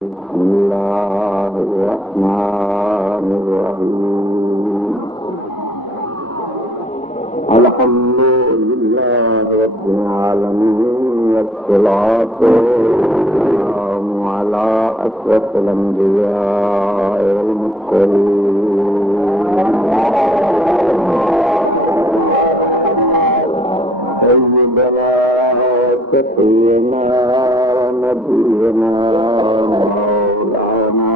بسم الله الرحمن الرحيم الحمد لله رب العالمين والصلاة والسلام على أشرف الأنبياء والمرسلين سيدنا وشفيعنا ونبينا مولانا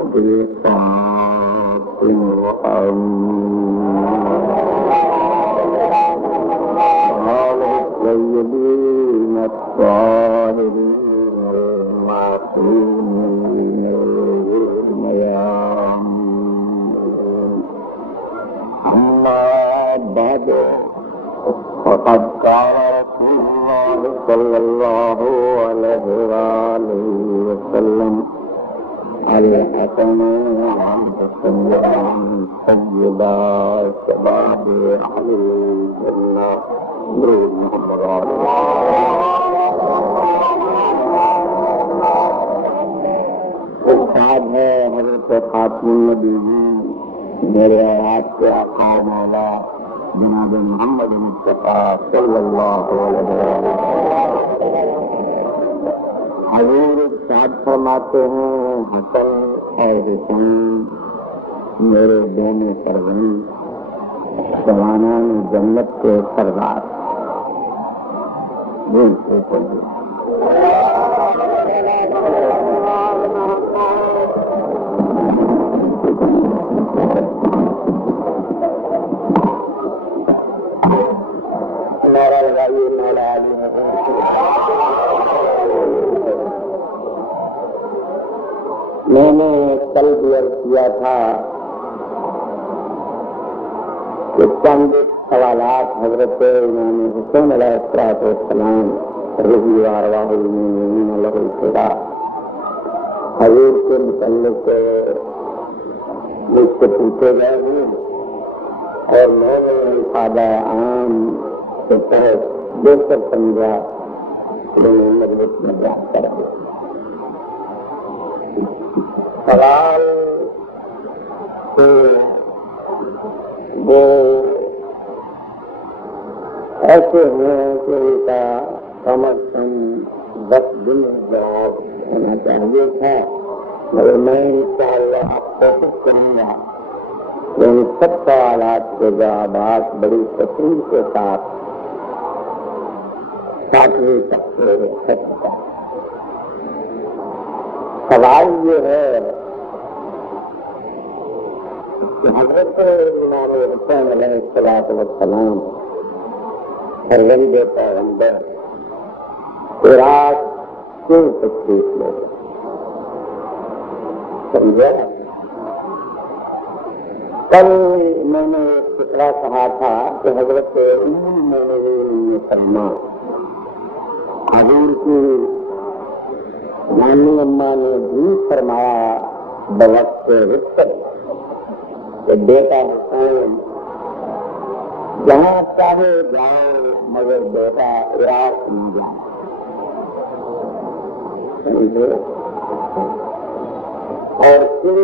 أبي قاسم وآل الطيبين الطاهرين المعصومين الميامين أما بعد فقد قال رسول الله صلى الله عليه وآله وسلم الحسن والحسن سيدا شباب أهل الجنة نور محمد استاد ہے حضرت خاتم النبیین میرے آیات کے آقا مولا جناب محمد مصطفیٰ صلی اللہ علیہ وسلم حضور ارشاد فرماتے ہیں حسن اور حسین میرے دونوں سروروں جوانان جنت کے سردار میں نے کل بھی عرض کیا تھا کہ چند سوالات حضرت امام حسین علیہ السلام رضی اللہ عنہ حضور کے متعلق مجھ سے پوچھے گئے ہیں اور میں نے فائدہ عام کے تحت بہتر سمجھا مجلس میں بیان کر دیا. سوال وہ ایسے ہیں کہ ان کا کم از کم 10 دن جواب ہونا چاہیے تھا، مگر میں انشاءاللہ آپ کوشش کروں گا کہ ان سب سوالات کے جوابات بڑی تفصیل کے ساتھ ساتھی تک سکتا. سوال یہ ہے کہ حضرت امام حسین علیہ السلام فرزند پیغمبر عراق کیوں تشریف لے گئے؟ سمجھا؟ کل میں نے ایک فکرہ کہا تھا کہ حضرت ام المؤمنین سلمہ حضور کی نانی اماں نے بھی فرمایا بوقت رخصت کہ بیٹا حسین جہاں چاہے جاؤ مگر بیٹا عراق نہ جاؤ. اور پھر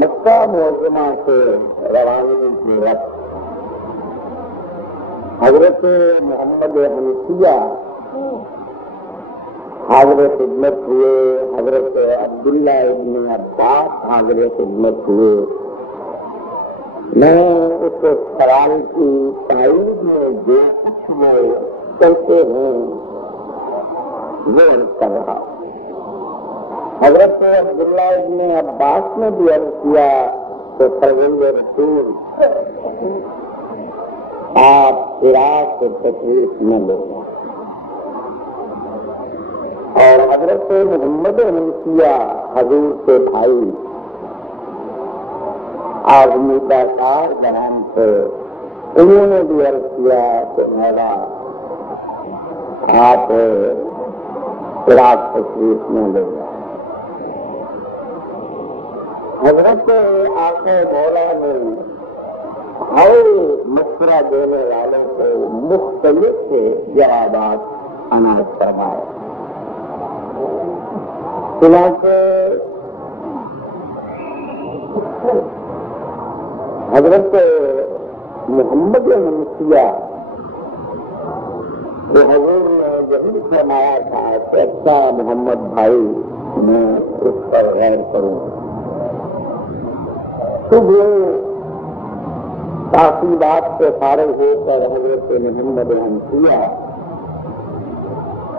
مکہ معظمہ سے روانگی کی وقت حضرت محمد حنفیہ حاضر خدمت ہوئے، حضرت عبداللہ ابن عباس حاضر خدمت ہوئے. میں اس سوال کی تائید میں جو کچھ وہ کہتے ہیں وہ عرض کر رہا. حضرت عبداللہ ابن عباس نے بھی عرض کیا کہ فرزند رسول آپ عراق سے تشریف نہ لیں. اور حضرت محمد حنفیہ حضور کے بھائی آزمیدہ کار جہان تھے، انہوں نے بھی عرض کیا کہ مولا آپ عراق تشریف نہ لے جائیں. حضرت آقا مولا نے ہر مشورہ دینے والوں کو مختلف سے جوابات عنایت فرمائے. چنانچہ حضرت محمد منسیہ کہ حضور نے یہی فرمایا تھا کہ اچھا محمد بھائی میں اس پر غیر کروں، تو وہ کافی بات سے فارغ ہو کر حضرت محمد منسیہ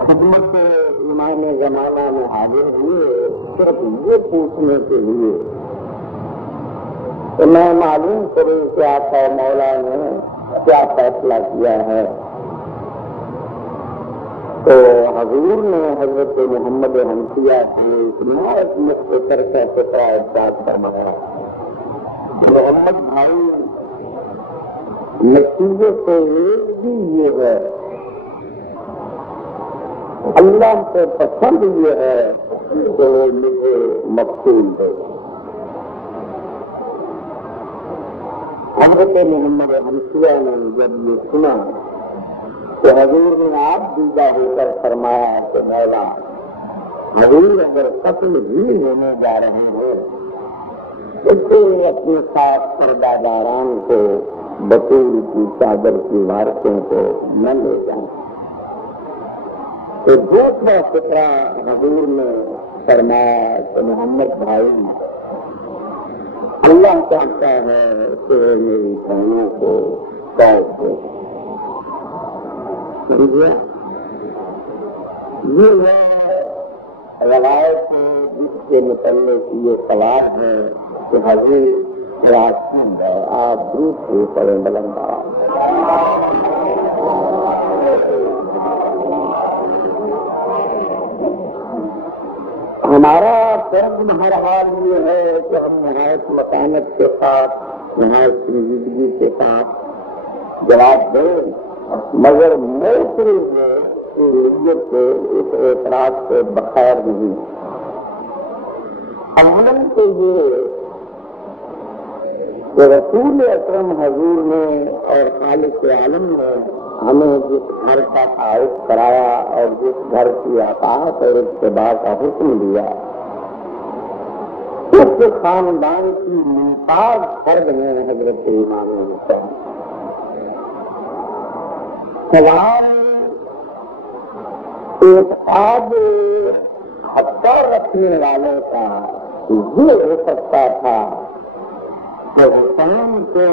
خدمت امام زمانہ میں حاضر ہوئے صرف یہ پوچھنے کے لیے کہ میں معلوم کروں کہ آپ کا مولا نے کیا فیصلہ کیا ہے۔ تو حضور نے حضرت محمد حنفیہ سے ایک مختصر کا فکرہ ارشاد فرمایا، محمد بھائی نتیجے سے ایک بھی یہ ہے، اللہ کو پسند یہ ہے کہ وہ مجھے مقبول ہے۔ حضرت محمد حنفیہ نے جب یہ سنا کہ حضور نے آپ دیدہ ہو کر فرمایا کہ مولا حضور اگر قتل ہی ہونے جا رہے ہیں اس سے اپنے ساتھ پردہ داران کو بطور کی چادر کی وارثوں کو نہ لے جائیں۔ تو دوسرا فکرہ حضور نے فرمایا کہ محمد بھائی اللہ چاہتا ہے کہ میری بہنوں کو قید دے۔ سمجھے؟ یہ ہے روایت جس کے متعلق یہ سوال ہے کہ حضور راسن ہے، آپ دوسرے پڑے بلندا۔ ہمارا فرض ہر حال یہ ہے کہ ہم نہایت متانت کے ساتھ نہایت سنجیدگی کے ساتھ جواب دیں، مگر موثر ہے نیت سے اس اعتراض سے بخیر نہیں۔ اولاً تو یہ کہ رسول اکرم حضور نے اور خالق عالم نے ہمیں جس گھر کا تعارف کرایا اور جس گھر کی اطاعت اور اتباع کا حکم دیا اس خاندان کی ممتاز فرد میں حضرت امام حسین۔ سوال اعتقاد حقہ رکھنے والوں کا یہ ہو سکتا تھا کہ حسین کو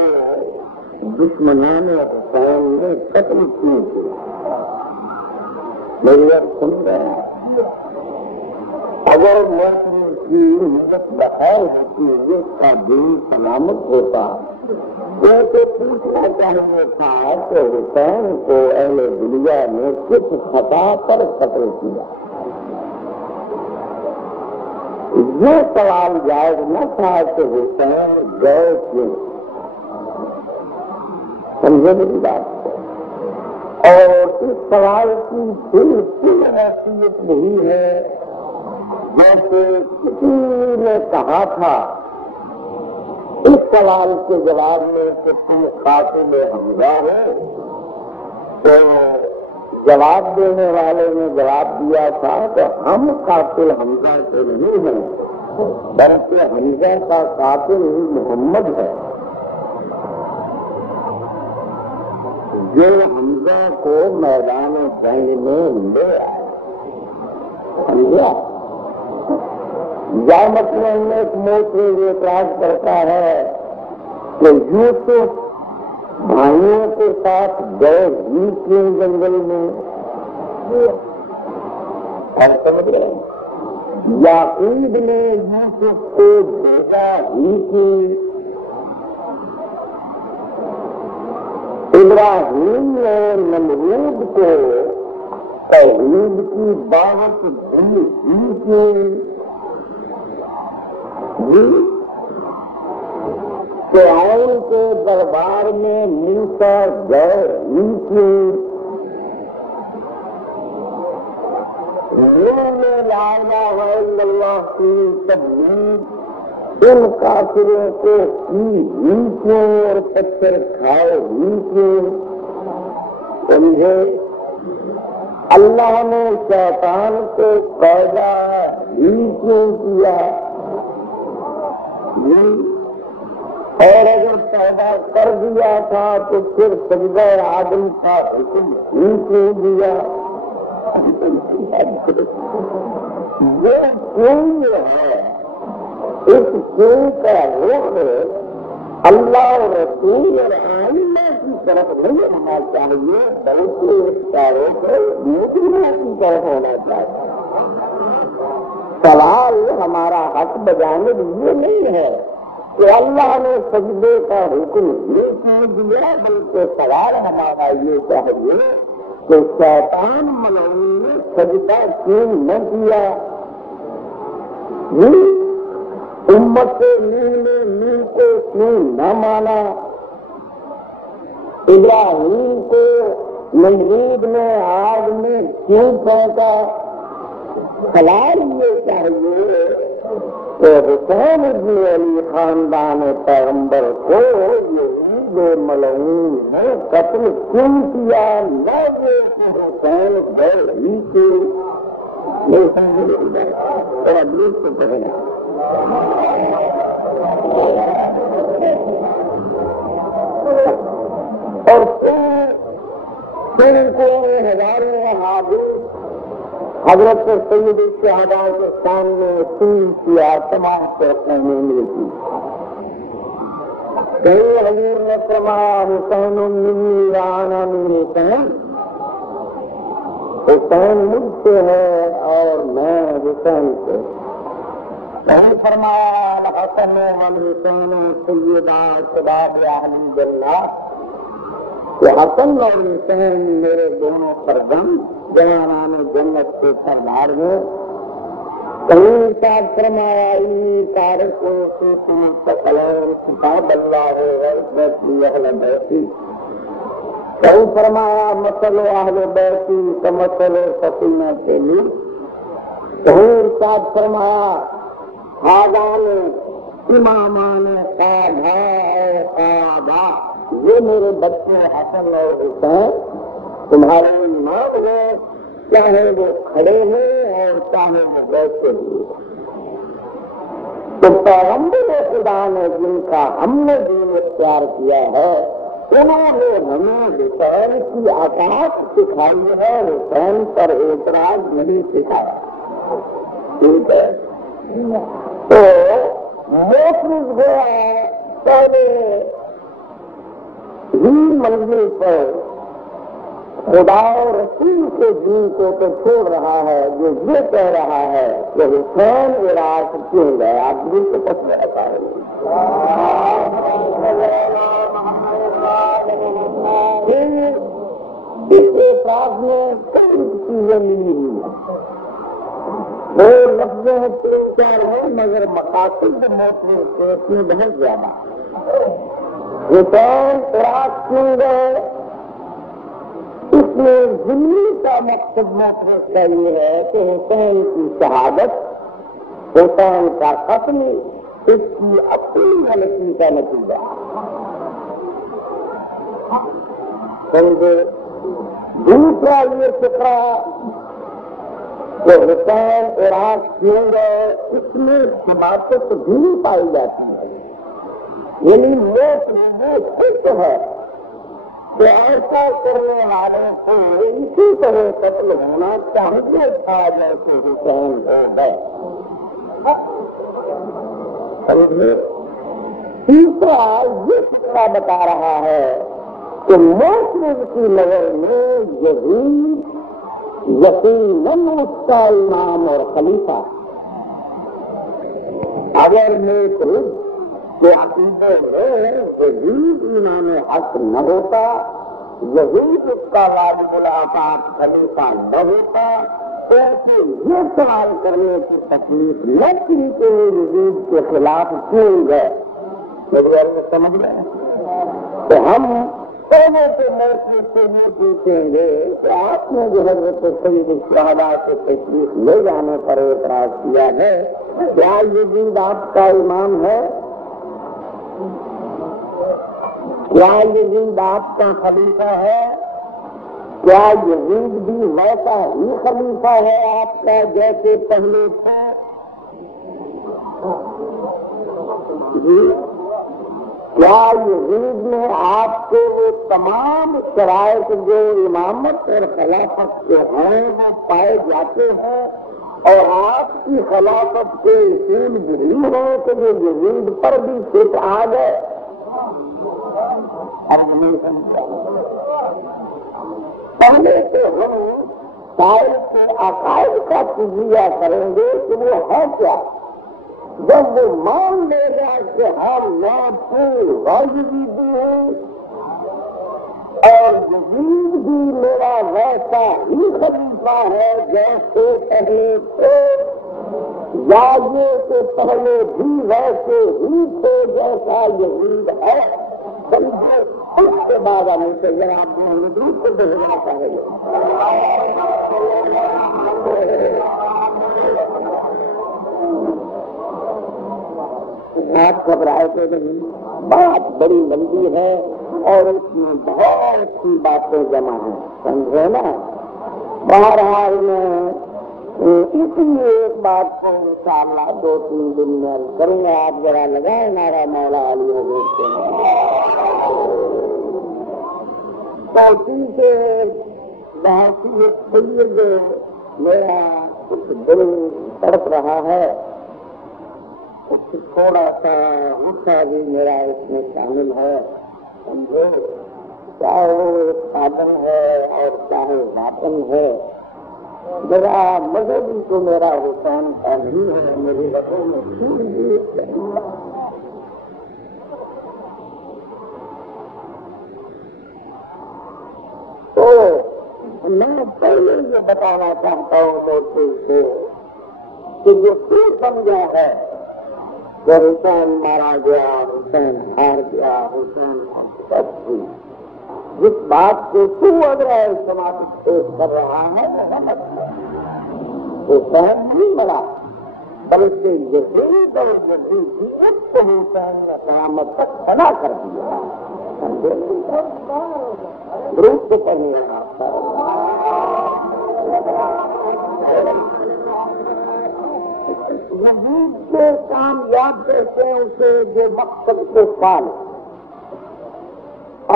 دشمنان حسین نے قتل کیوں کیا۔ میری بات سن رہے ہیں؟ اگر مسلم کی مدد بخیر ہوتی اس کا دین سلامت ہوتا تو پوچھنا چاہیے تھا کہ حسین کو اہل دنیا نے کس خطا پر قتل کیا۔ یہ سوال جائز نہ تھا کہ حسین گئے کیوں، سمجھے میری بات کو۔ اور اس سوال کی بالکل حیثیت نہیں ہے جیسے کسی نے کہا تھا اس سوال کے جواب میں کہ تم قاتل حمزہ ہو، تو جواب دینے والے نے جواب دیا تھا کہ ہم قاتل حمزہ کے نہیں ہیں بلکہ حمزہ کا قاتل محمد ہے، جو حمزہ کو میدان جنگ میں لے آئے۔ سمجھا؟ یا مطلب ایک موت اعتراض کرتا ہے کہ یوسف بھائیوں کے ساتھ گئے ہی کیوں جنگل میں، سمجھ رہے ہیں؟ یعقوب نے یوسف کو بھیجا ہی کیوں، ابراہیم نے نمرود کو توحید کی دعوت دی ہی کیوں، فرعون کے دربار میں موسیٰ گئے ہی کیوں، لا الہ الا اللہ کی تبلیغ ان کافروں کو کی ہی کیوں اور پتھر کھائے ہی کیوں، سمجھے؟ اللہ نے شیطان کو پیدا ہی کیوں کیا؟ اور اگر پیدا کر دیا تھا تو پھر سجدہ آدم کا حکم ہی کیوں دیا؟ وہ کیوں ہے، اس کیوں کا رخ اللہ اور رسول اور آئمہ کی طرف نہیں ہونا چاہیے، بلکہ اس کا رخ مجرموں کی طرف ہونا چاہیے۔ سوال ہمارا حق بجانب یہ نہیں ہے کہ اللہ نے سجدے کا حکم یہ کیوں دیا، بلکہ سوال ہمارا یہ چاہیے کہ شیطان ملعون نے سجدہ کیوں نہ کیا؟ امت نور کو کیوں نہ مانا؟ ابراہیم کو نمرود نے آگ میں کیوں پھینکا؟ سوال یہ چاہیے کہ حسین ابن علی خاندان پیغمبر کو یزید ملعون نے قتل کیوں کیا؟ نہ یہ کہ حسین غیر ہی کے اور پھر کو ہزاروں حادث حضرت سید الشہداء کے سامنے سن کیا، تمام فرقوں میں ملتی۔ کہیں حضور نے فرمایا حسین منی وانا من حسین، حسین مجھ سے ہے اور میں حسین سے۔ کہیں فرمایا الحسن والحسین سیدا شباب اہل الجنہ، کہ حسن اور حسین میرے دونوں سرگم جوانان جنت کے سردار ہیں۔ کہیں ارشاد فرمایا انی تارک فیکم ثقلین کتاب اللہ وعصمت اہل بیتی، کہیں فرمایا مثل اہل بیتی کمثل سفینۃ نوح، کہیں ارشاد فرمایا ہذان امامان قادھا قعدا، یہ میرے بچے حسن اور حسین تمہارے امام ہیں، چاہے وہ کھڑے ہیں اور چاہے وہ بیٹھے ہوئے۔ تو پیغمبر خدا نے جن کا ہم نے دین اختیار کیا ہے، انہوں نے ہمیں حسین کی اطاعت سکھائی ہے، حسین پر اعتراض نہیں سکھایا۔ ٹھیک ہے، تو محفوظ گیا پہلے ہی منزل پر خدا اور رسول کے دین کو تو چھوڑ رہا ہے، جو یہ کہہ رہا ہے کہ حسین عراق کیوں گئے، آپ دل کو پس میں رکھا ہے۔ اس اعتراض میں کئی چیزیں ملی ہوئی ہیں، وہ لفظیں تین چار ہیں مگر مقاصد موت میں بہت زیادہ۔ حسین عراق کیوں گئے، اس میں ضمنی کا مقصد محفوظ کا یہ ہے کہ حسین کی شہادت، حسین کا قتل اس کی اپنی غلطی کا نتیجہ۔ دوسرا یہ فکرہ کہ حسین عراق کیوں گئے، اس میں حماقت بھی پائی جاتی ہے، یعنی موت خود ہے کہ ایسا کرنے والوں کو اسی طرح قتل ہونا چاہیے تھا جیسے حسین ہو گئے۔ تیسرا یہ فکرہ بتا رہا ہے کہ مسلم کی نظر میں یزید یقیناً اس کا امام اور خلیفہ، اگر نیک رخ کے عقیدے میں یزید امام حق نہ ہوتا، یزید اس کا واجب الاطاعت خلیفہ نہ ہوتا، تو یہ سوال کرنے کی تکلیف نہ تھی کہ یزید کے خلاف کیوں گئے۔ میری عرض سمجھ گئے؟ تو ہم پہلے سے موقع سے یہ پوچھیں گے کہ آپ نے جو حضرت سید الشہداء سے تشریف لے جانے پر اعتراض کیا ہے، کیا یزید آپ کا امام ہے؟ کیا یزید آپ کا خلیفہ ہے؟ کیا یزید بھی ویسا ہی خلیفہ ہے آپ کا جیسے پہلے تھا؟ کیا یزید میں آپ کے وہ تمام شرائط جو امامت اور خلافت کے ہیں وہ پائے جاتے ہیں اور آپ کی خلافت کے اصول وہی ہیں کہ جو یزید پر بھی فٹ آ گئے؟ پہلے تو ہم سائل کے عقائد کا تجزیہ کریں گے کہ وہ ہے کیا. جب وہ مان لے گا کہ ہم واجبی بھی ہیں اور یزید بھی میرا ویسا ہی خلیفہ ہے جیسے پہلے تھے، یا یہ کہ پہلے بھی ویسے ہی تھے جیسا یزید ہے، سمجھے. اس کے بعد ہمیں سے ذرا آپ محمد کو بھیجنا چاہیے. آپ گھبرائے تو نہیں، بات بڑی لمبی ہے اور اس میں بہت سی باتیں جمع ہیں، سمجھے نا. بہرحال میں اسی ایک بات کو انشاءاللہ 2-3 دن میں کریں گے. آپ ذرا لگائیں نعرہ مولا علی حضور کے توسیع سے بحثیت سید میرا کچھ دل تڑپ رہا ہے، تھوڑا سا غصہ بھی میرا اس میں شامل ہے. سمجھے، چاہے وہ ایک سادن ہے اور چاہے باطن ہے. میرا مذہبی تو میرا حسین کا نہیں ہے، میری رسول تو میں پہلے یہ بتانا چاہتا ہوں موضوع سے کہ جو سمجھا ہے کہ حسین مارا گیا، حسین ہار گیا، حسین سب ہوئی، جس بات کو تو اگر سماج پیش کر رہا ہے حسین نہیں ملا، بلکہ یزید اور یزیدیت کو حسین نے قیامت تک بنا کر دیا. درست کرنے لگا. یزید کو کامیاب کہتے ہیں اسے جو مقصد کو پالے،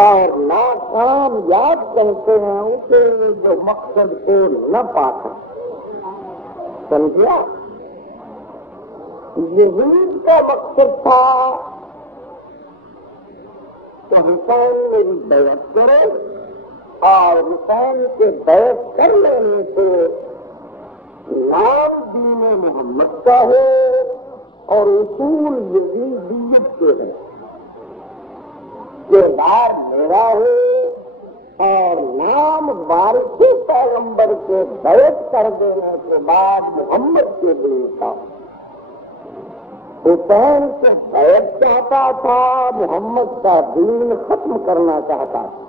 اور ناکامیاب کہتے ہیں اسے جو مقصد کو نہ پا سکے. سمجھا؟ یزید کا مقصد تھا کہ حسین میری بیعت کرے اور حسین کے بیعت کر لینے سے نام دین محمد کا ہو اور اصول یزیدیت کے ہے، کردار میرا ہو اور نام وارث پیغمبر کے بیعت کر دینے کے بعد محمد کے دین کا. حسین سے بیعت چاہتا تھا، محمد کا دین ختم کرنا چاہتا تھا.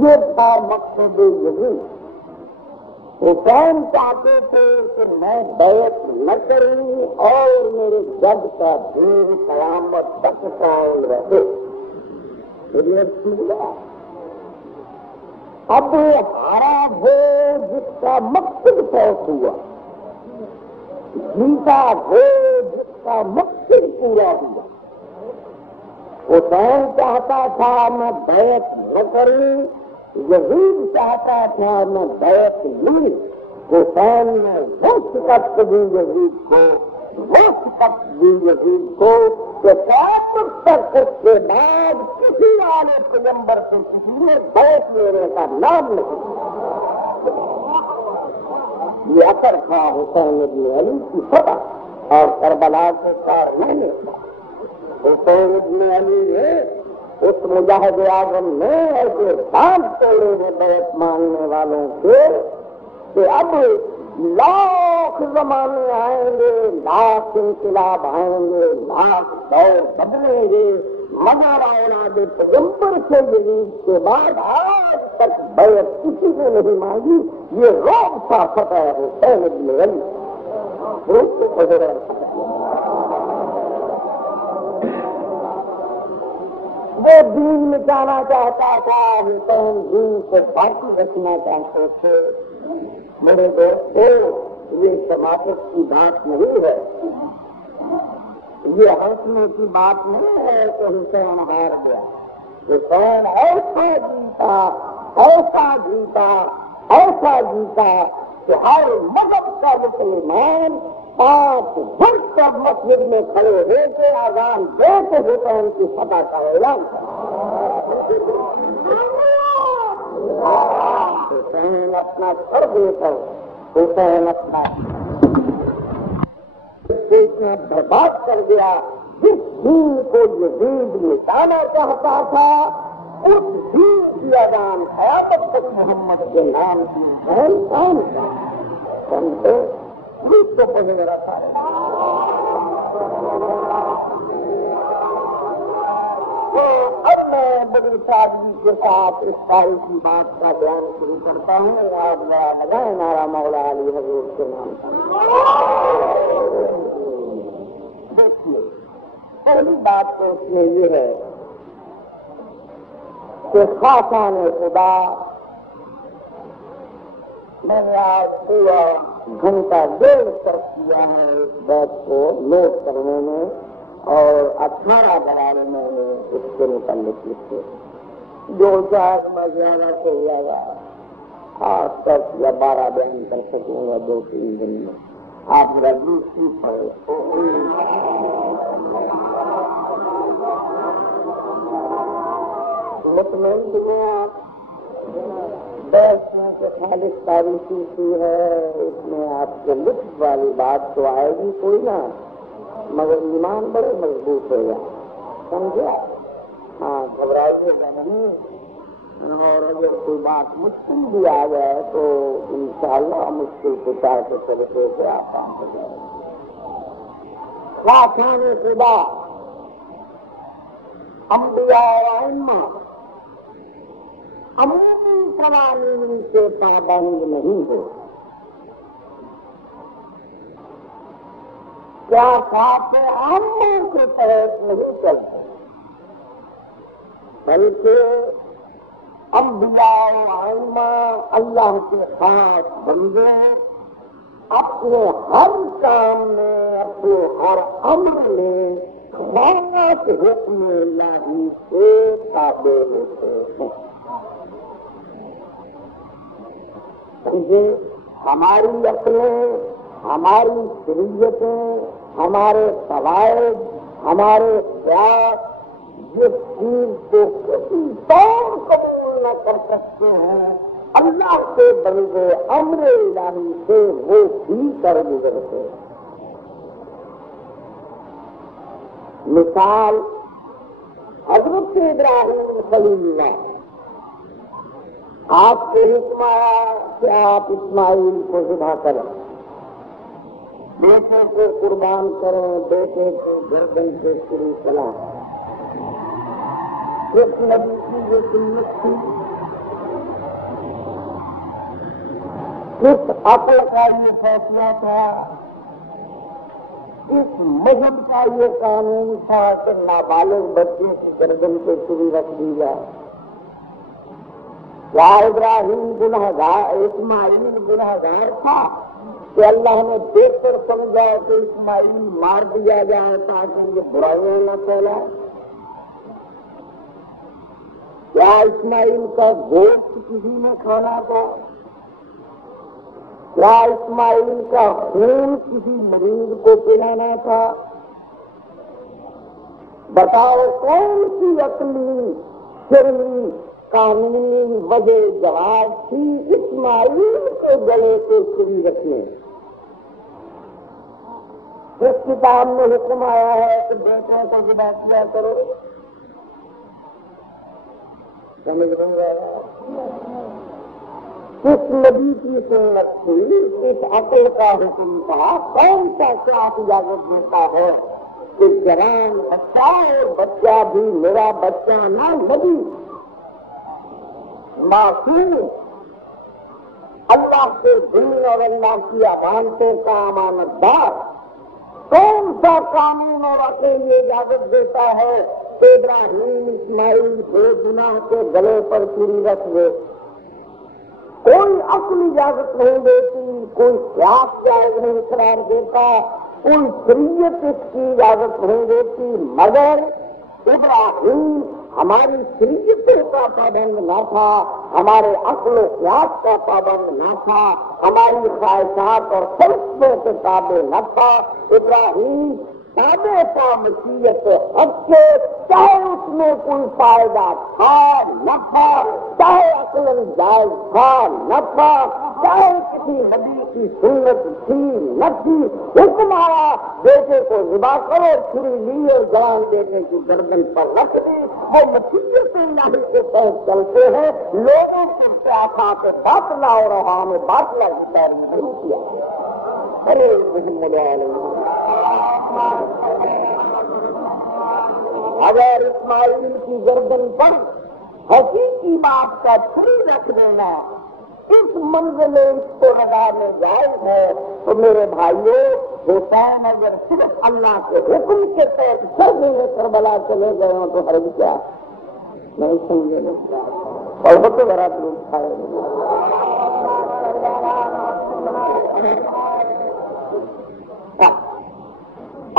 یہ تھا مقصد یزید. حسین چاہتے تھے کہ میں بیعت نہ کروں اور میرے جد کا دین قیامت تک قائم رہے. اب ہارا ہو جس کا مقصد فوت ہوا، جیتا ہو جس کا مقصد پورا ہوا. حسین چاہتا تھا میں بیعت نہ کروں، یزید چاہتا تھا میں بیعت لوں. حسین نے وہ شکست دی یزید کو، وہ شکست دی یزید کو کہ قیامت تک اس کے بعد کسی والے پیغمبر سے کسی نے بیعت لینے کا نام نہیں. یہ اثر تھا حسین ابن علی کی فتح اور کربلا کے کارنامے تھا. حسین ابن علی نے اس مجاہد اعظم نے ایسے بانٹ توڑے ہیں بیعت مانگنے والوں سے کہ اب لاکھ زمانے آئیں گے، لاکھ انقلاب آئیں گے، لاکھ دور بدلیں گے، مگر اولاد پیغمبر سے یزید کے بعد آج تک بیعت کسی نے نہیں مانگی. یہ روب تھا فتح حسین ابن علی. وہ وہ دین مٹانا چاہتا تھا، حسین دین کو باقی رکھنا چاہتے تھے۔ میرے دوستو، یہ سماجت کی بات نہیں ہے، یہ ہنسنے کی بات نہیں ہے کہ حسین ہار گیا۔ حسین ایسا جیتا، ایسا جیتا، ایسا جیتا کہ ہر مذہب کا مسلمان 5 وقت تک مسجد میں کھڑے ہو کے اذان دے کے حسین کی فتح کا اعلان کیا۔ حسین اپنا سر دے کر، حسین اپنا برباد کر دیا۔ جس دین کو یزید مٹانا چاہتا تھا، اس دین کی اذان قیامت تک محمد کے نام کی تو پڑھے رکھا ہے۔ اب میں بڑی سادگی کے ساتھ اس تاریخی بات کا بیان شروع کرتا ہوں۔ آج میرا لگائے نعرہ مولا علی حضور کے نام کا۔ دیکھیے، پہلی بات تو اس میں یہ ہے کہ خاصان خدا میں نے آج پورا گھنٹہ 1.5 صرف کیا ہے اس بات کو نوٹ کرنے میں، اور 18 بڑھانے میں نے اس کے متعلق لکھے۔ جو شاید میں زیادہ سے زیادہ 8 10 یا 12 بیان کر سکوں گا 2-3 دن میں۔ آپ رجوع پڑے مطمئن دنیا بحث میں کہ خالص تاریخی سی ہے، اس میں آپ کے لطف والی بات تو آئے گی کوئی نہ، مگر ایمان بڑے مضبوط ہو جائے، سمجھے؟ ہاں، گھبرائیے گا نہیں، اور اگر کوئی بات مشکل بھی آ جائے تو انشاءاللہ مشکل پچا کے طریقے سے آسان ہو جائے۔ خاصان خدا انبیاء و ائمہ عمومی قوانین سے پابند نہیں ہو، کیا خاص عاموں کے تحت نہیں چلتے، بلکہ انبیاء و ائمہ اللہ کے خاص بندے اپنے ہر کام میں، اپنے ہر امر میں خاص حکم الہی سے تابع ہوتے ہیں۔ ہماری عقلیں، ہماری شریعتیں، ہمارے قواعد، ہمارے اخلاق جس چیز کو کسی طور قبول نہ کر سکتے ہیں، اللہ کے بندے امر الہی سے وہ بھی کر گزرتے ہیں۔ مثال حضرت ابراہیم خلیل اللہ، آپ کو حکم آیا کہ آپ اسماعیل کو ذبح کریں، بیٹے کو قربان کریں، بیٹے کو گردن سے شروع چلائیں۔ اس نبی کی یہ سنت تھی، اس عقل کا یہ فیصلہ تھا، اس مذہب کا یہ قانون تھا کہ نابالغ بچے کی گردن پہ چھری رکھ دی جائے۔ کیا ابراہیم گنہگار، اسماعیل گنہگار تھا کہ اللہ نے دیکھ کر سمجھا کہ اسماعیل مار دیا جائے تاکہ یہ برائیاں نہ پھیلائے؟ کیا اسماعیل کا گوشت کسی نے کھانا تھا؟ کیا اسماعیل کا خون کسی مریض کو پلانا تھا؟ بتاؤ کون سی عقلی، شرعی، قانونی وجہ جواب تھی اسماعیل کے گلے کو چھری رکھنے؟ اس کتاب میں حکم آیا ہے کہ بیٹوں کو ذبح کیا کرو، سمجھ نہیں رہا؟ کس نبی کی سنت تھی، اس عقل کا حکم تھا؟ کون سا شاخ اجازت دیتا ہے کہ جوان بچہ اور بچہ بھی میرا بچہ نہ، نبی معصوم اللہ کے دین اور اللہ کی امانتوں کا امانت دار، کون سا قانون اور عقل یہ اجازت دیتا ہے ابراہیم اسماعیل بے گناہ کے گلے پر چوری رکھ دے، کوئی عقل اجازت نہیں دیتی، کوئی قیاس جائز نہیں قرار دیتا، کوئی شریعت اس کی اجازت نہیں دیتی، مگر ابراہیم ہماری شریعتوں کا پابند نہ تھا، ہمارے عقل و قیاس کا پابند نہ تھا، ہماری خواہشات اور فلسفوں کے تابع نہ تھا۔ ابراہیم تابع تھا مشیت حق کے، چاہے اس میں کوئی فائدہ تھا نہ تھا، چاہے عقل جائز تھا نہ تھا، چاہے کسی نبی کی سنت تھی نہ تھی، حکم آیا بیٹے کو ذبح کرو، چھری لی اور جوان بیٹے کی گردن پر رکھ دی۔ وہ مشیت اللہ کے تحت چلتے ہیں، لوگوں کو کیا تھا کہ باطلا اور ہمیں باطلا کی پیروی نہیں کیا۔ ارے محمد علیہ اگر اسماعیل کی گردن پر حقیقی بات کا چھری رکھ دینا اس منزل اس کو لگانے جائز ہے تو میرے بھائیوں، حسین اگر صرف اللہ کے حکم کے تحت سرزمین میں کربلا چلے گئے ہوں تو حرج کیا نہیں سمجھے اور وہ تو ذرا دور کھائے۔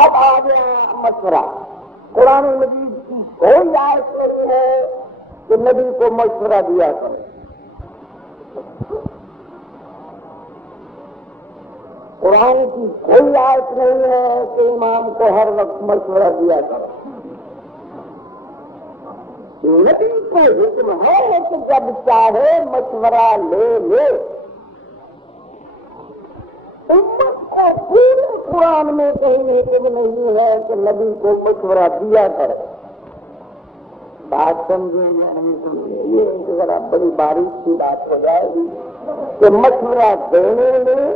اب آ گیا مشورہ۔ قرآن مجید کی کوئی آیت نہیں ہے کہ نبی کو مشورہ دیا کرے، قرآن کی کوئی آیت نہیں ہے کہ امام کو ہر وقت مشورہ دیا کرے۔ نبی کا حکم ہے کہ جب چاہے مشورہ لے لے۔ امت کو پورے قرآن میں کہیں حکم نہیں ہے کہ نبی کو مشورہ دیا کرے۔ بات سمجھے یا نہیں سمجھے، یہ ایک ذرا بڑی باریک سی بات ہو جائے گی کہ مشورہ دینے میں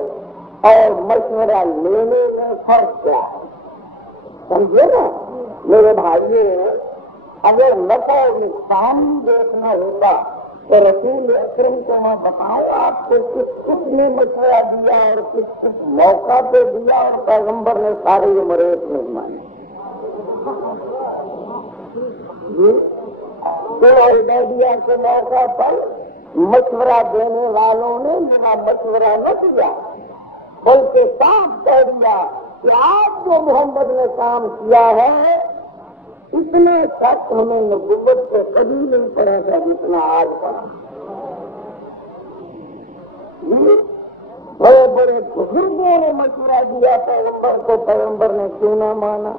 اور مشورہ لینے میں فرق کیا ہے، سمجھے نا میرے بھائیوں۔ اگر نفع و نقصان دیکھنا ہوتا تو رسول اکرم کو میں بتاؤں آپ کو کس نے مشورہ دیا اور کس موقع پہ دیا، اور پیغمبر نے ساری عمر ایک نہیں مانی۔ حدیبیہ کے موقع پر مشورہ دینے والوں نے میرا مشورہ نہ دیا، بلکہ صاف کہہ دیا کہ آپ جو محمد نے کام کیا ہے اتنا شک ہمیں نبوت سے کبھی نہیں پڑا تھا جتنا آج پڑا۔ بڑے بڑے بزرگوں نے مشورہ دیا پیغمبر کو، پیغمبر نے کیوں نہ مانا؟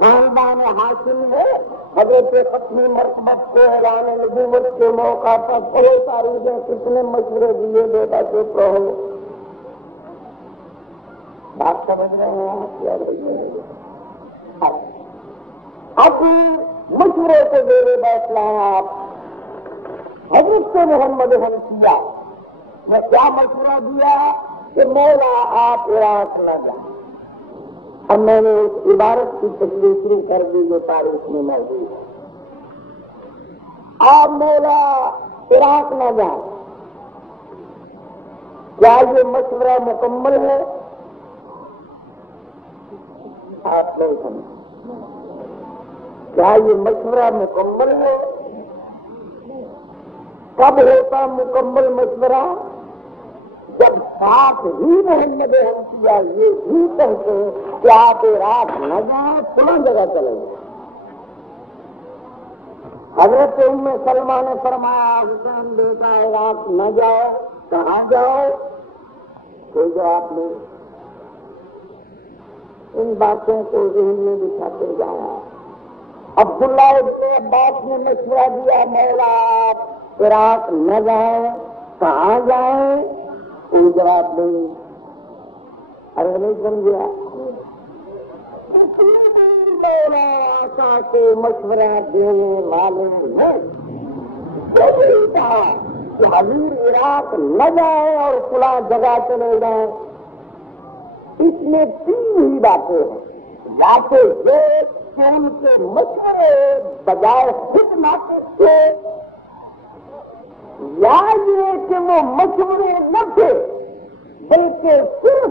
خاندان ہاشم ہے حضرت ختمی مرتبت کو اعلان نبوت کے موقع پر بڑے تاریخیں کتنے مشورے دیے، بیٹا چپ رہو۔ بات سمجھ رہے ہیں؟ اب مشورے کو میرے بیٹھ رہے ہیں آپ۔ حضرت محمد حنفیہ نے کیا مشورہ دیا کہ مولا آپ عراق نہ جائیں۔ اب میں نے اس عبارت کی تشریح شروع کر دی جو تاریخ میں موجود ہے۔ آپ مولا عراق نہ جائیں، کیا یہ مشورہ مکمل ہے؟ آپ نہیں سمجھیں، کیا یہ مشورہ مکمل ہے؟ کب ہوتا مکمل مشورہ؟ جب ساتھ ہی محمد حنفیہ یہ بھی کہتے کہ آپ عراق نہ جائیں، فلاں جگہ چلیں گے۔ حضرت ام سلمہ نے فرمایا حسین بیٹا عراق نہ جاؤ، کہاں جاؤ؟ کوئی جواب نہیں۔ ان باتوں کو ذہن میں بٹھاتے جایا۔ عبداللہ ابن عباس نے مشورہ دیا مولا آپ عراق نہ جائیں، کہاں جائیں؟ کوئی جواب نہیں۔ ارے نہیں سمجھا، مولا آقا کو مشورہ دینے والے نے کہا کہ حضور عراق نہ جائیں اور فلاں جگہ چلے جائیں۔ اس میں تین ہی باتیں ہیں، یا تو یہ کہ ان کے مشورے بجائے خود ناقص تھے، یا یہ کہ وہ مشورے نہ تھے بلکہ صرف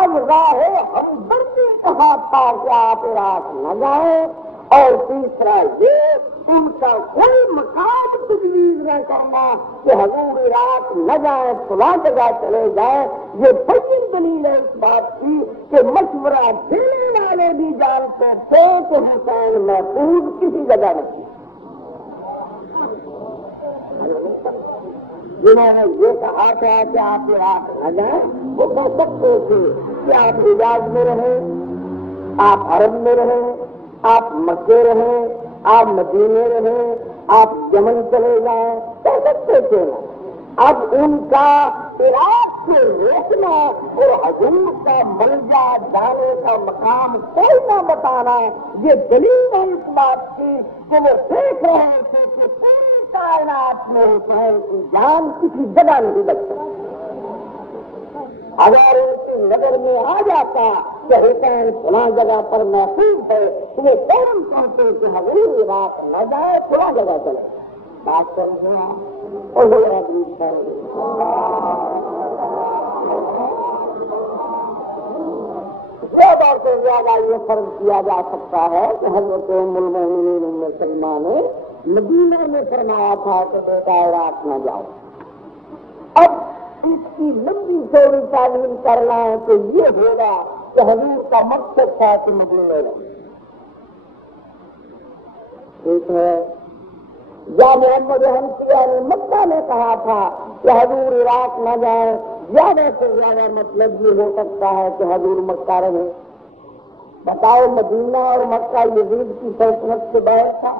اب راہ ہمدردی کہا تھا کہ آپ عراق نہ جائیں، اور تیسرا یہ ان کا کوئی مقام تجویز نہ کرنا کہ حضور عراق نہ جائیں فلاں جگہ چلے جائیں۔ یہ بڑی دلیل ہے اس بات کی کہ مشورہ دینے والے بھی جانتے تھے کہ حسین محفوظ کسی جگہ نہیں۔ جنہوں نے یہ کہا تھا کہ آپ عراق نہ جائیں وہ کہہ سکتے تھے کہ آپ حجاز میں رہیں، آپ عرب میں رہیں، آپ مکے رہیں، آپ مدینے رہیں، آپ یمن چلے جائیں، کہہ سکتے تھے نا۔ اب ان کا عراق سے روکنا اور حضور کا ملجا جانے کا مقام کوئی نہ بتانا، یہ دلیل ہے اس بات کی کہ وہ دیکھ رہے تھے کہ پوری کائنات میں حسین کی جان کسی جگہ نہیں بچ سکتی۔ اگر ان کی نظر میں آ جاتا کہ حسین فلاں جگہ پر محفوظ ہے تو وہ فوراً کہتے کہ حضور عراق نہ جائے فلاں جگہ چلے۔ بات کر رہے ہیں اور زیادہ سے زیادہ یہ فرض کیا جا سکتا ہے کہ حضرت ام المؤمنین ام سلمہ نے مدینہ میں فرمایا تھا کہ بیٹا عراق نہ جاؤ۔ اب اس کی لمبی چوڑی تعلیم کرنا ہے تو یہ ہوگا کہ حضور کا مقصد تھا کہ مدینہ رہے، ٹھیک ہے۔ یا محمد حنفیہ نے مکہ میں کہا تھا کہ حضور عراق نہ جائیں، زیادہ سے زیادہ مطلب یہ ہو سکتا ہے کہ حضور مکہ رہے۔ بتاؤ مدینہ اور مکہ یزید کی سلطنت سے باہر تھا،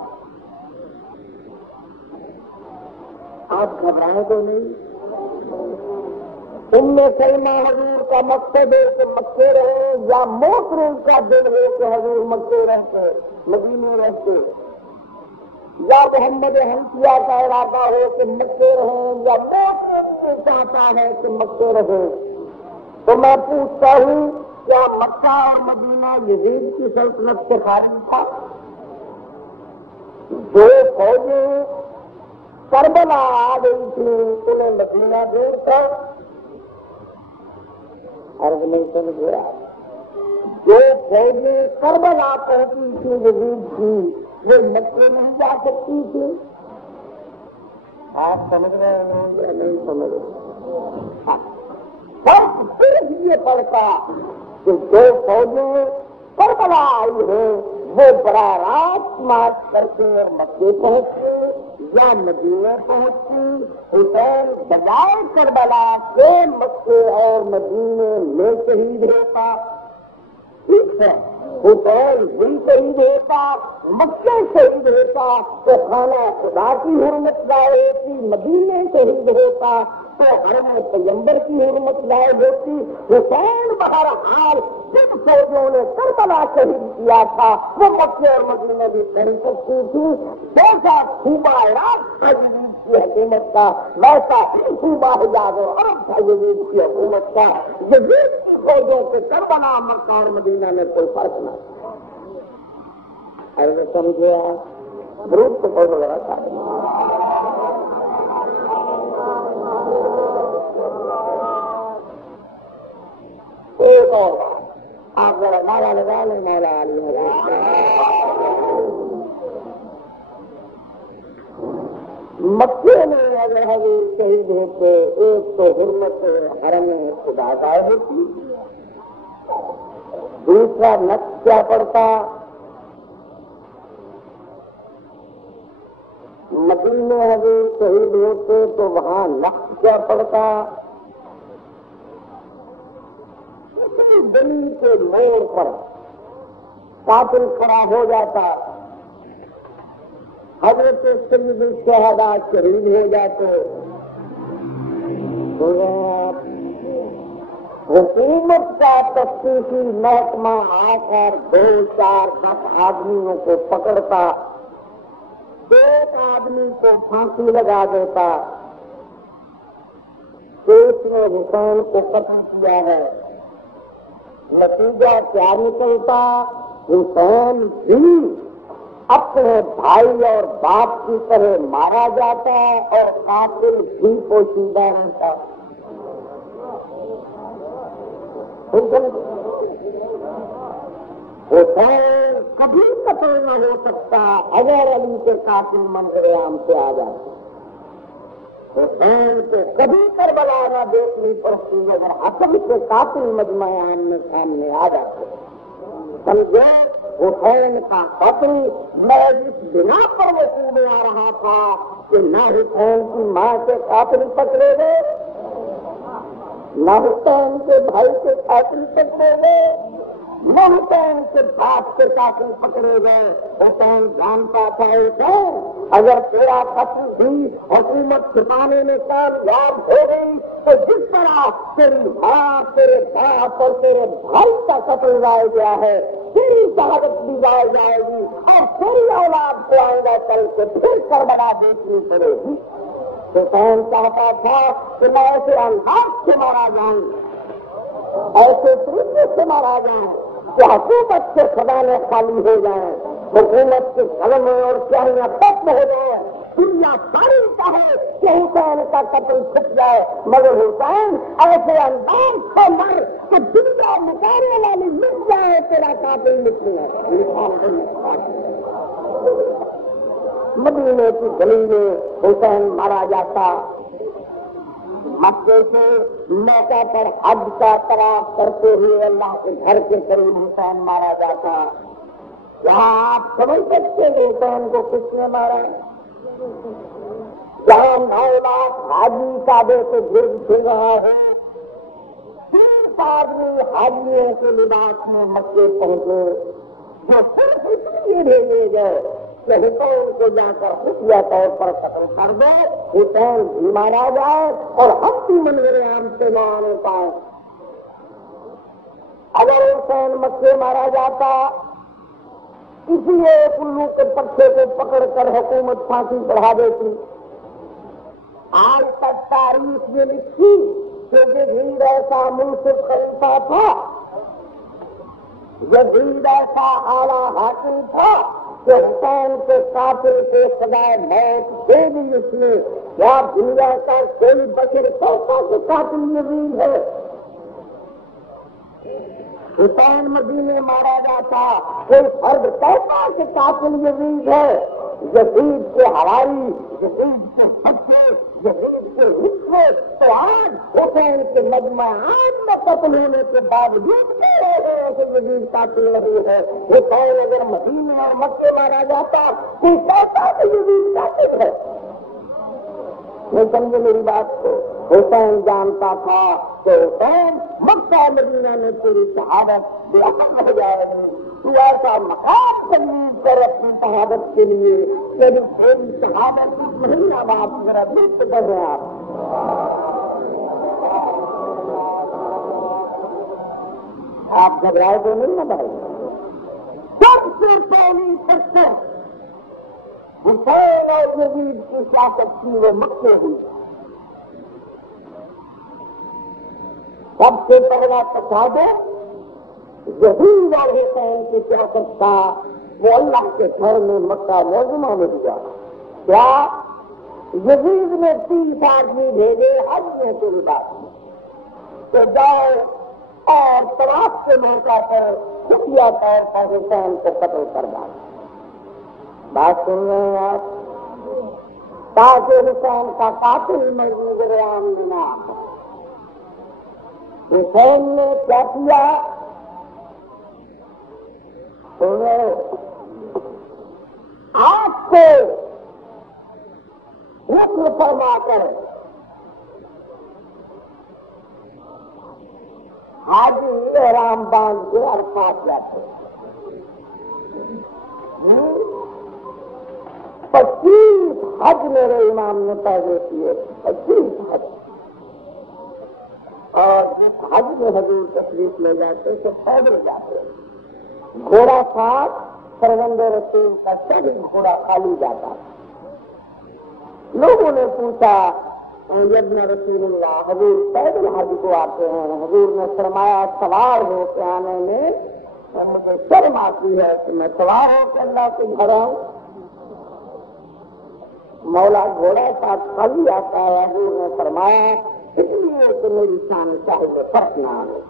آپ گھبرائیں تو نہیں۔ ام سلمہ حضور کا مقصد ہے کہ مکے رہے، یا موت روز کا دل ہے کہ حضور مکے رہتے مدینے رہتے، یا محمد حنفیہ کا ارادہ ہو کہ مکے رہیں، یا موت چاہتا ہے کہ مکے رہے۔ تو میں پوچھتا ہوں کیا مکہ اور مدینہ یزید کی سلطنت سے خارج تھا؟ جو فوجیں کربلا آ گئی تھی انہیں مدینہ دور تھا، عرض نہیں سمجھ گیا۔ جو فوجیں کربلا پہنچی تھی یزید کی وہ مکے نہیں جا سکتی تھی۔ آپ سمجھ رہے ہیں یا نہیں سمجھ رہے؟ فرق صرف یہ پڑتا کہ جو فوجیں کربلا آئی ہیں وہ براہ راست مارچ کر کے اور مکے پہنچے یا مدینہ پہنچی، حسین بجائے کربلا کے مکے اور مدینے میں شہید ہوتا، ٹھیک ہے۔ حسین بھی شہید ہوتا، مکے شہید ہوتا تو خانہ خدا کی حرمت ظاہر ہوتی، مدینے شہید ہوتا تو حرم پیغمبر کی حرمت ظاہر ہوتی۔ حسین بہرحال جن فوجوں نے کربلا شہید کیا تھا وہ مکے اور مدینے بھی کر سکتی تھی۔ جیسا صوبہ عراق تھا یزید کی حکومت کا، ویسا ہی صوبہ حجاز اور عرب تھا یزید کی حکومت کا۔ یزید کی فوجوں سے کربلا مکہ اور مدینہ میں کوئی فرق نہ، ایسے سمجھے آپ گروپ کو بہت بڑا تھا۔ ایک اور آپ ذرا نعرہ لگا لیں، مولا علی مکے میں اگر حضور شہید ہوتے ایک تو حرمت حرم خدا ظاہر ہوتی، دوسرا نقص کیا پڑتا، مدینے حضور شہید ہوتے تو وہاں نقص کیا پڑتا، اسی دلیل کے موڑ پر قاتل کھڑا ہو جاتا، حضرت سید الشہداء شہید ہو جاتے، حکومت کا تفتیشی محکمہ آ کر 2-4-10 آدمیوں کو پکڑتا، ایک آدمی کو پھانسی لگا دیتا کہ اس نے حسین کو قتل کیا ہے۔ نتیجہ کیا نکلتا، حسین بھی اپنے بھائی اور باپ کی طرح مارا جاتا اور قاتل بھی پوشیدہ رہتا۔ حسین کبھی قتل نہ ہو سکتا اگر علی کے قاتل منظر عام سے آ جاتے. حسین کو کبھی کربلا نہ دیکھنی پڑتی اگر حسن کے قاتل مجمع عام میں سامنے آ جاتے. سمجھے حسین کا قتل میں اس بنا پر وصول آ رہا تھا کہ نہ حسین کی ماں کے قاتل پکڑے گئے نہ حسین کے بھائی کے قاتل پکڑے گئے نہ حسین کے باپ کے قاتل پکڑے گئے. حسین جانتا تھا حسین اگر تیرا قتل بھی حکومت چھپانے میں کامیاب ہو گئی تو جس طرح تیری ماں تیرے باپ اور تیرے بھائی کا قتل ضائع گیا ہے تیری شہادت بھی ضائع جائے گی اور تیری اولاد کو آئندہ کل سے پھر کربلا دیکھنی پڑے گی. حسین چاہتا تھا کہ میں ایسے انداز سے مارا جاؤں ایسے طریقے سے مارا جائیں کہ حکومت کے خزانے خالی ہو جائیں حکومت کے قلم اور سیاہیاں ختم ہو جائیں دنیا ساری چاہے کہ حسین کا قتل چھپ جائے مگر حسین ایسے انداز سے مر کہ دنیا مکانے والی مٹ جائے تیرا قاتل مدینے کی گلی میں حسین مارا جاتا. مکے سے موقع پر حج کا طواف کرتے ہوئے اللہ کے گھر کے قریب حسین مارا جاتا. کیا آپ سمجھ سکتے ہیں حسین کو کس نے مارا؟ جہاں 9 لاکھ حاجی کعبے سے گرد پھر رہا ہے 3 آدمی حاجیوں کے لباس میں مکے پہنچے جو صرف اس لیے بھیجے گئے کہ حسین کو جا کر خفیہ طور پر قتل کر دے حسین بھی مارا جائے اور ہم بھی منظر عام سے نہ آنے پائے. اگر حسین مکے مارا جاتا اسی ایک الو کے پکے کو پکڑ کر حکومت پھانسی چڑھا دیتی. آج تک تاریخ میں لکھی کہ یزید ایسا منصف خلیفہ تھا یزید ایسا اعلیٰ حاکم تھا کہ حسین کے قاتل کے سزائے موت دے دی اس نے. کیا دنیا کا کوئی بشر کیسا کہ قاتل یزید ہے؟ حسین مدینے مارا جاتا کوئی فرد کیسا کہ قاتل یزید ہے؟ یزید کے حوالی یزید کے سچے یزید کے حصے تو آج حسین کے مجمع عام میں قتل ہونے کے باوجود بھی رہ رہے ہیں کہ یزید قاتل نہیں ہے. حسین اگر مدینے اور مکے مارا جاتا کوئی کیسا کہ یزید قاتل ہے؟ نہیں سمجھے میری بات کو. حسین جانتا تھا کہ حسین مکہ مدینہ میں تیری شہادت بے اثر ہو جائے گی. تو ایسا مقام تجویز کر اپنی شہادت کے لیے تیری تھوڑی شہادت اس مہینہ بعد میرا دست کر رہا. آپ گھبرائے تو نہیں نہ بھائی. سب سے پہلی شخص حسین اور یزید کی سیاست کی وہ مکے ہوئی. سب سے پہلا تصادم یزید اور حسین کی سیاست کا وہ اللہ کے گھر میں مکہ معظمہ میں ہوا. کیا یزید نے 30 آدمی بھیجے حج میں کے لباس میں تو جاؤ اور طواف کے موقع پر خفیہ طور پر حسین کو قتل کر ڈالا. بات سن رہے ہیں آپ؟ تاکہ حسین کا قاتل منظر عام بنا. حسین نے کیا کیا؟ آپ کو حکم فرما کر حاجی احرام باندھ کے عرفات جاتے 25 حج میرے امام نے پیدا کیے 25 حج. اور جس حج میں حضور تشریف لے جاتے تو پیدل جاتے. گھوڑا ساتھ سرگند رسول کا سب گھوڑا خالی جاتا. لوگوں نے پوچھا ابن رسول اللہ حضور پیدل حج کو آتے ہیں. حضور نے فرمایا سوار ہو کے آنے میں مجھے شرم آتی ہے کہ میں سوار ہو کے اللہ کے گھر آؤں. مولا گھوڑا ساتھ خالی آتا ہے. حضور نے فرمایا اس لیے کہ میری شان صاحب فرق نہ آئے.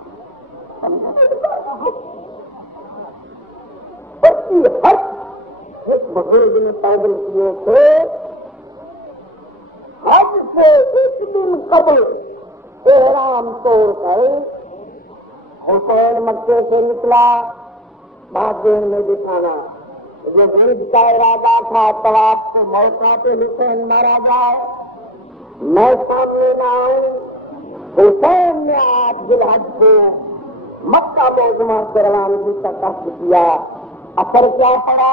کی حد ایک بزرگ نے پیدل کیے تھے، حج سے ایک دن قبل احرام توڑ کر حسین مکے سے نکلا بات دین میں دکھانا، جو غرض کا ارادہ تھا طواف کے موقع پہ حسین مارا جائے، میں سامنے نہ آؤں۔ حسین نے آپ ذوالحج کو مکہ معظمہ سے روانگی کا قصد کیا۔ اثر کیا پڑا؟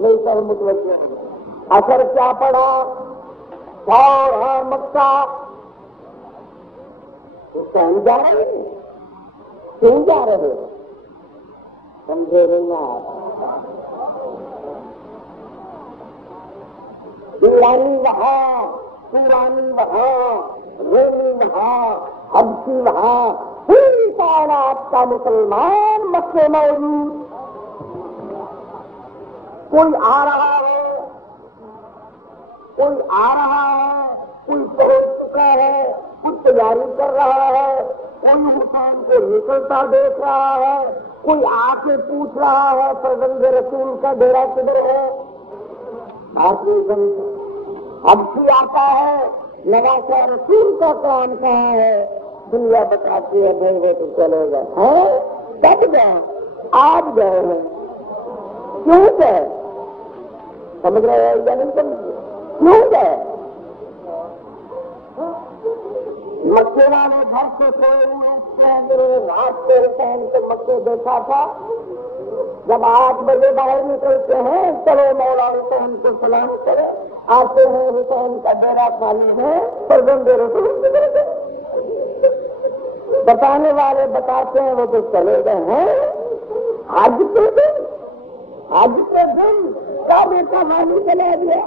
نہیں سر متوجہ ہے، اثر کیا پڑا؟ اور مکہ حسین جا رہے ہیں، کیوں جا رہے ہیں سمجھے نہیں آپ؟ ایرانی وہاں، پورانی وہاں، رومی وہاں، حبشی وہاں، پوری کائنات کا مسلمان مکے موجود۔ کوئی آ رہا ہے، کوئی آ رہا ہے، کوئی پہنچ چکا ہے، کوئی تیاری کر رہا ہے، کوئی حسین کو نکلتا دیکھ رہا ہے، کوئی آ کے پوچھ رہا ہے فرزند رسول کا ڈیرا کدھر ہے؟ اب بھی آتا ہے نواسا رسول کا کام کہاں ہے؟ دنیا بتاتی ہے بھائی وہ تو چلے گئے، کب گئے؟ آج گئے ہیں، کیوں گئے؟ سمجھ رہے ہیں یا نہیں سمجھ؟ کیوں گئے؟ مکے والے گھر سے سوئے ہوئے رات کے حسین کو مکے دیکھا تھا، جب 8 بجے باہر نکلتے ہیں چلو مولا حسین کو سلام کرے، آتے ہیں حسین کا ڈیرا خالی ہے، فرزند رسول گزر گئے۔ بتانے والے بتاتے ہیں وہ تو چلے گئے ہیں۔ آج کے دن کعبے کا حامی چلا گیا،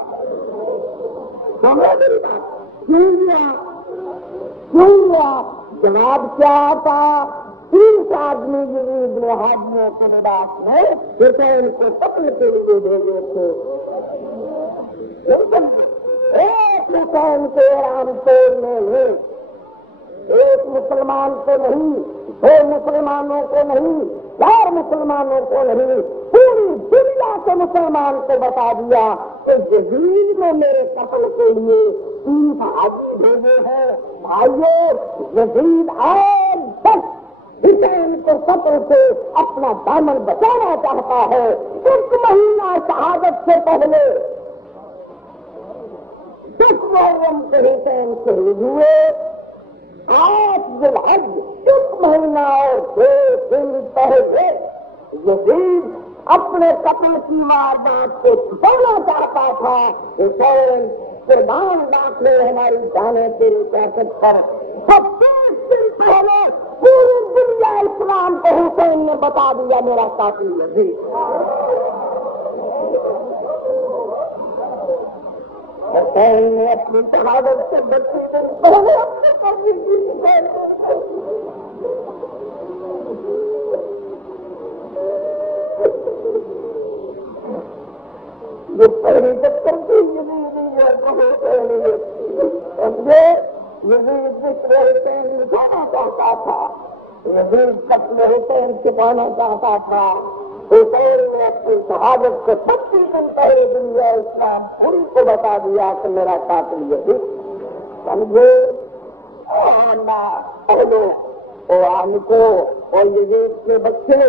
کیوں گیا؟ جواب کیا تھا؟ 30 آدمی یزید نے حاجیوں کے لباس میں حسین کو قتل کے لیے بھیجے تھے۔ ایک حسین کے احرام توڑنے میں ایک مسلمان کو نہیں، 2 مسلمانوں کو نہیں، 4 مسلمانوں کو نہیں، پوری دنیا کے مسلمان کو بتا دیا کہ یزید نے میرے قتل کے لیے 30 حاجی بھیجے ہیں۔ بھائیو، یزید آج تک حسین کو قتل سے اپنا دامن بچانا چاہتا ہے۔ 1 مہینہ شہادت سے پہلے 10 محرم کے حسین شہید ہوئے، 8 ذوالحج 1 مہینہ اور 2 دن پہلے یزید اپنے قتل کی واردات کو چھپانا چاہتا تھا۔ حسین قربان داخلے ہماری جانیں تیری طاقت پر۔ 25 دن پہلے پوری دنیا اسلام کو حسین نے بتا دیا میرا قاتل یزید۔ حسین نے اپنی شہادت سے 32 دن پہلے اپنے قاتل کی یہ پہلی چکر کی سمجھے، یزید ذکر حسین لکھانا چاہتا تھا، یزید قتل حسین چھپانا چاہتا تھا۔ حسین نے اپنی شہادت سے 25 دن پہلے دنیا اسلام پوری کو بتا دیا کہ میرا قاتل یزید۔ سمجھے؟ پہلے عوام کو اور یزید کے بچے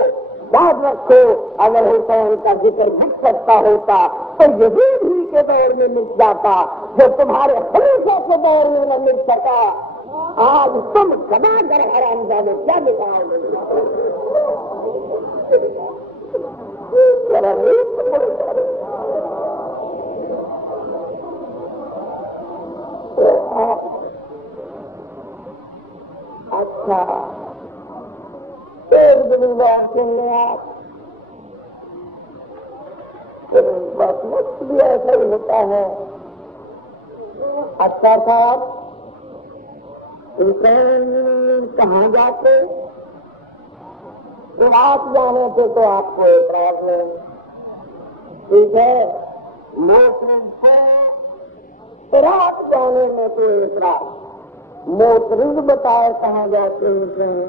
یاد رکھو، اگر حسین کا ذکر مٹ سکتا ہوتا تو یزید ہی کے دور میں مٹ جاتا، جو تمہارے خلیفہ کے دور میں نہ مٹ سکا۔ آج تم سدا گر حرامزادے کیا بتاؤ گے؟ اچھا ایک دن بات سن لیں آپ، بس وقت بھی ایسا ہی ہوتا ہے۔ اچھا صاحب، حسین کہاں جاتے؟ رات جانے تھے تو آپ کو اعتراض نہیں، ٹھیک ہے، موسم سے رات جانے میں تو اعتراض۔ موترز بتائے کہاں جاتے ہیں؟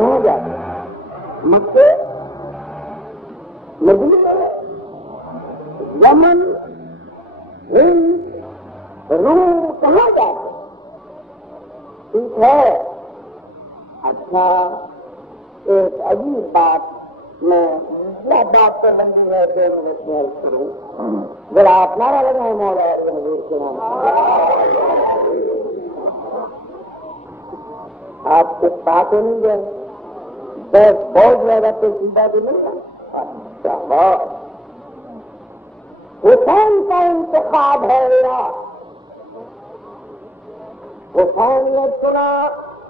کہاں جاتے؟ مکے، مدینہ، یمن، ہند، روم، کہاں جاتے؟ ٹھیک ہے. اچھا ایک عجیب بات میں بات تو بندی ہے 2 منٹ میں کروں. ذرا آپ نعرہ لگائیں مولا علی حضور کے نام. آپ کچھ بات ہو نہیں گئے بس بہت زیادہ پیچیدہ بھی نہیں. حسین کا انتخاب ہے میرا. حسین نے چنا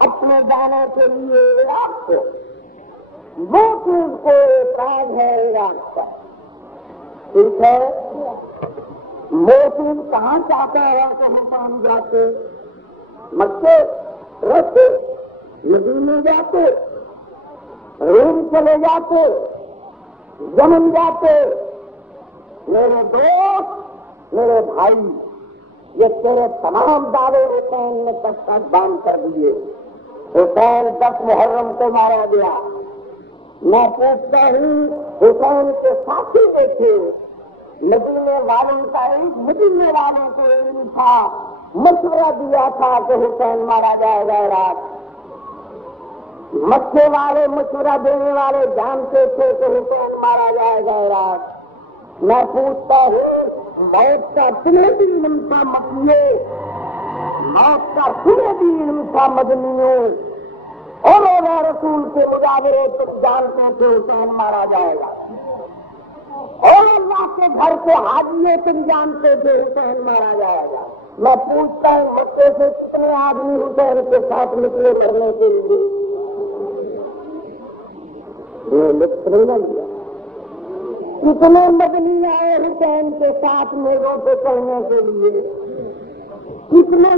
اپنے جانے کے لیے عراق کو. وہ چیز کو اعتراض ہے عراق کا. ٹھیک ہے. وہ چیز کہاں چاہتا ہے کہ حسین جاتے؟ مکے رہتے، مدینے جاتے، روم چلے جاتے، یمن جاتے. میرے دوست، میرے بھائی، یہ تیرے تمام دعوے حسین نے دستان کر دیے. حسین 10 محرم کو مارا گیا. میں پوچھتا ہوں حسین کے ساتھی دیکھے، مدینے والوں کا ایک مدینے والوں کو علم تھا، مشورہ دیا تھا کہ حسین مارا جائے گا عراق. مکے والے مشورہ دینے والے جانتے تھے کہ حسین مارا جائے گا عراق. میں پوچھتا ہوں موت کا تمہیں بھی علم تھا مکیوں، موت کا تمہیں بھی علم تھا مدنیوں، اور رسول کے مجاورے تم جانتے تھے حسین مارا جائے گا، اور اللہ کے گھر کے حاجیوں تم جانتے تھے حسین مارا جائے گا. میں پوچھتا ہوں مکے سے کتنے آدمی حسین کے ساتھ نکلے مرنے کے لیے؟ لکھ نہ لیا. کتنے مدنی آئے حسین کے ساتھ میروں پہ چڑھنے کے لیے؟ کتنے